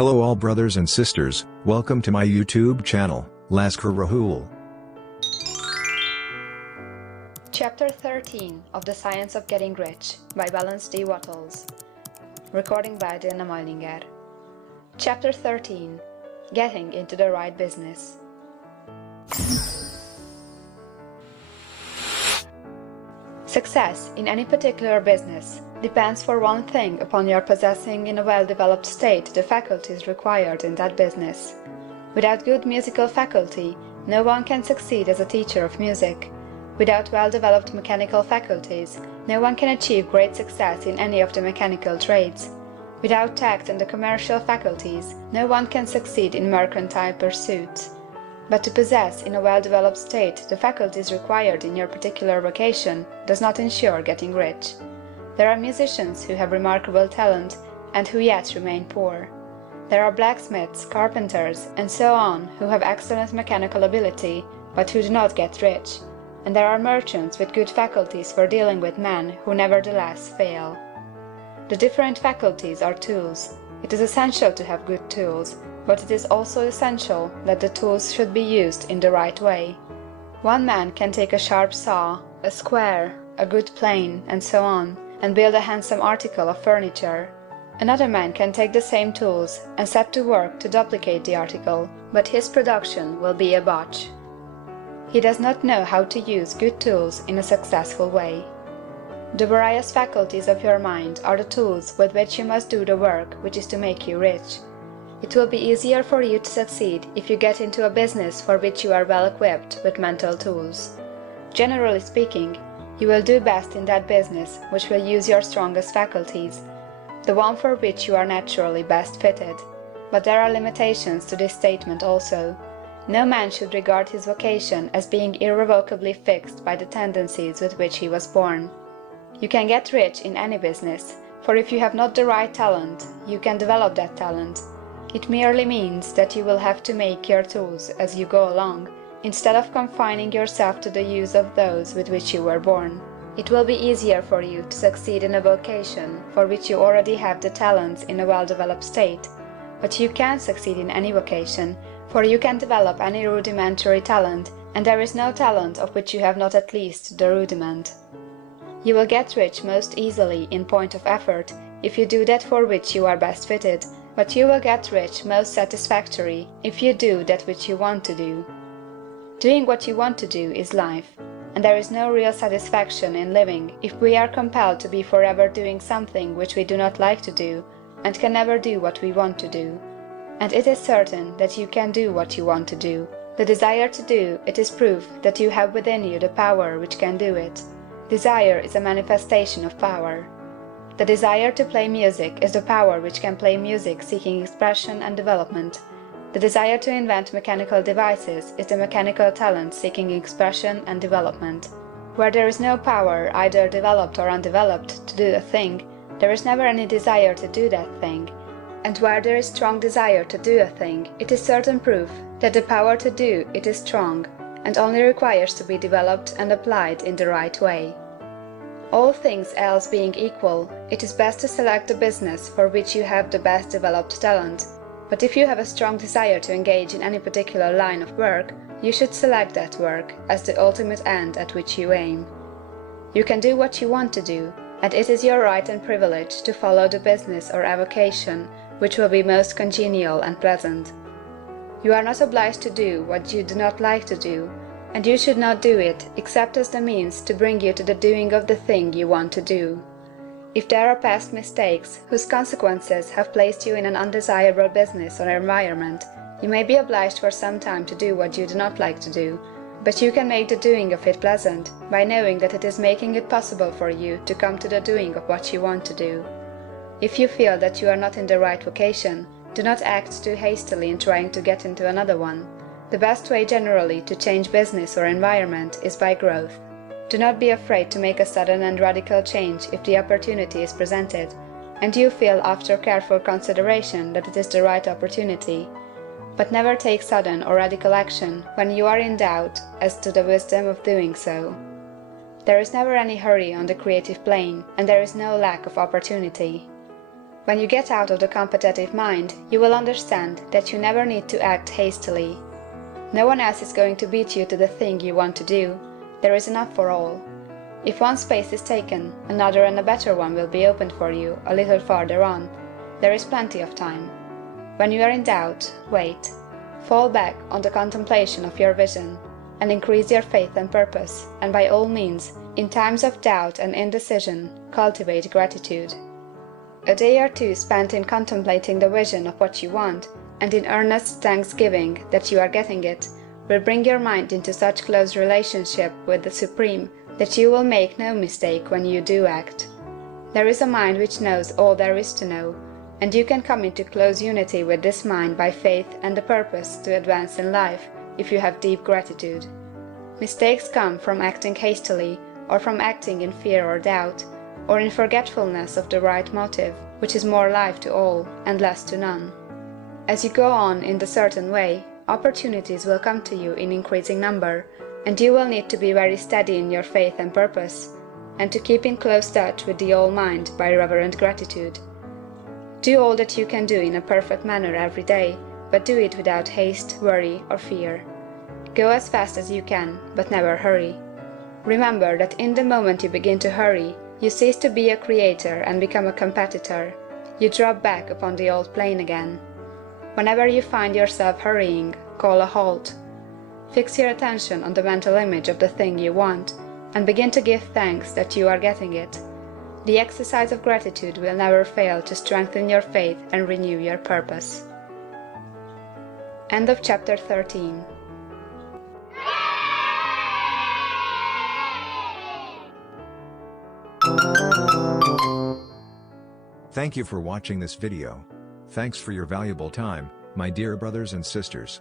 Hello all brothers and sisters, welcome to my YouTube channel, Lascar Raghul. Chapter 13 of The Science of Getting Rich by Wallace D. Wattles. Recording by Majlinger. Chapter 13. Getting into the Right Business. Success in any particular business depends for one thing upon your possessing in a well-developed state the faculties required in that business. Without good musical faculty, no one can succeed as a teacher of music. Without well-developed mechanical faculties, no one can achieve great success in any of the mechanical trades. Without tact and the commercial faculties, no one can succeed in mercantile pursuits. But to possess in a well-developed state the faculties required in your particular vocation does not ensure getting rich. There are musicians who have remarkable talent and who yet remain poor. There are blacksmiths, carpenters, and so on who have excellent mechanical ability but who do not get rich. And there are merchants with good faculties for dealing with men who nevertheless fail. The different faculties are tools. It is essential to have good tools, but it is also essential that the tools should be used in the right way. One man can take a sharp saw, a square, a good plane, and so on, and build a handsome article of furniture. Another man can take the same tools and set to work to duplicate the article, but his production will be a botch. He does not know how to use good tools in a successful way. The various faculties of your mind are the tools with which you must do the work which is to make you rich. It will be easier for you to succeed if you get into a business for which you are well equipped with mental tools. Generally speaking, you will do best in that business which will use your strongest faculties, the one for which you are naturally best fitted. But there are limitations to this statement also. No man should regard his vocation as being irrevocably fixed by the tendencies with which he was born. You can get rich in any business, for if you have not the right talent, you can develop that talent. It merely means that you will have to make your tools as you go along, instead of confining yourself to the use of those with which you were born. It will be easier for you to succeed in a vocation for which you already have the talents in a well-developed state, but you can succeed in any vocation, for you can develop any rudimentary talent, and there is no talent of which you have not at least the rudiment. You will get rich most easily in point of effort if you do that for which you are best fitted, but you will get rich most satisfactory if you do that which you want to do. Doing what you want to do is life, and there is no real satisfaction in living if we are compelled to be forever doing something which we do not like to do, and can never do what we want to do. And it is certain that you can do what you want to do. The desire to do it is proof that you have within you the power which can do it. Desire is a manifestation of power. The desire to play music is the power which can play music seeking expression and development. The desire to invent mechanical devices is the mechanical talent seeking expression and development. Where there is no power, either developed or undeveloped, to do a thing, there is never any desire to do that thing. And where there is strong desire to do a thing, it is certain proof that the power to do it is strong, and only requires to be developed and applied in the right way. All things else being equal, it is best to select the business for which you have the best developed talent, but if you have a strong desire to engage in any particular line of work, you should select that work as the ultimate end at which you aim. You can do what you want to do, and it is your right and privilege to follow the business or avocation which will be most congenial and pleasant. You are not obliged to do what you do not like to do, and you should not do it except as the means to bring you to the doing of the thing you want to do. If there are past mistakes whose consequences have placed you in an undesirable business or environment, you may be obliged for some time to do what you do not like to do, but you can make the doing of it pleasant by knowing that it is making it possible for you to come to the doing of what you want to do. If you feel that you are not in the right vocation, do not act too hastily in trying to get into another one. The best way generally to change business or environment is by growth. Do not be afraid to make a sudden and radical change if the opportunity is presented, and you feel after careful consideration that it is the right opportunity. But never take sudden or radical action when you are in doubt as to the wisdom of doing so. There is never any hurry on the creative plane, and there is no lack of opportunity. When you get out of the competitive mind, you will understand that you never need to act hastily. No one else is going to beat you to the thing you want to do. There is enough for all. If one space is taken, another and a better one will be opened for you a little farther on. There is plenty of time. When you are in doubt, wait. Fall back on the contemplation of your vision, and increase your faith and purpose, and by all means, in times of doubt and indecision, cultivate gratitude. A day or two spent in contemplating the vision of what you want, and in earnest thanksgiving that you are getting it, will bring your mind into such close relationship with the Supreme that you will make no mistake when you do act. There is a mind which knows all there is to know, and you can come into close unity with this mind by faith and the purpose to advance in life, if you have deep gratitude. Mistakes come from acting hastily, or from acting in fear or doubt, or in forgetfulness of the right motive, which is more life to all, and less to none. As you go on in the certain way, opportunities will come to you in increasing number, and you will need to be very steady in your faith and purpose, and to keep in close touch with the All-Mind by reverent gratitude. Do all that you can do in a perfect manner every day, but do it without haste, worry, or fear. Go as fast as you can, but never hurry. Remember that in the moment you begin to hurry, you cease to be a creator and become a competitor. You drop back upon the old plane again. Whenever you find yourself hurrying, call a halt. Fix your attention on the mental image of the thing you want, and begin to give thanks that you are getting it. The exercise of gratitude will never fail to strengthen your faith and renew your purpose. End of chapter 13. Thank you for watching this video. Thanks for your valuable time, my dear brothers and sisters.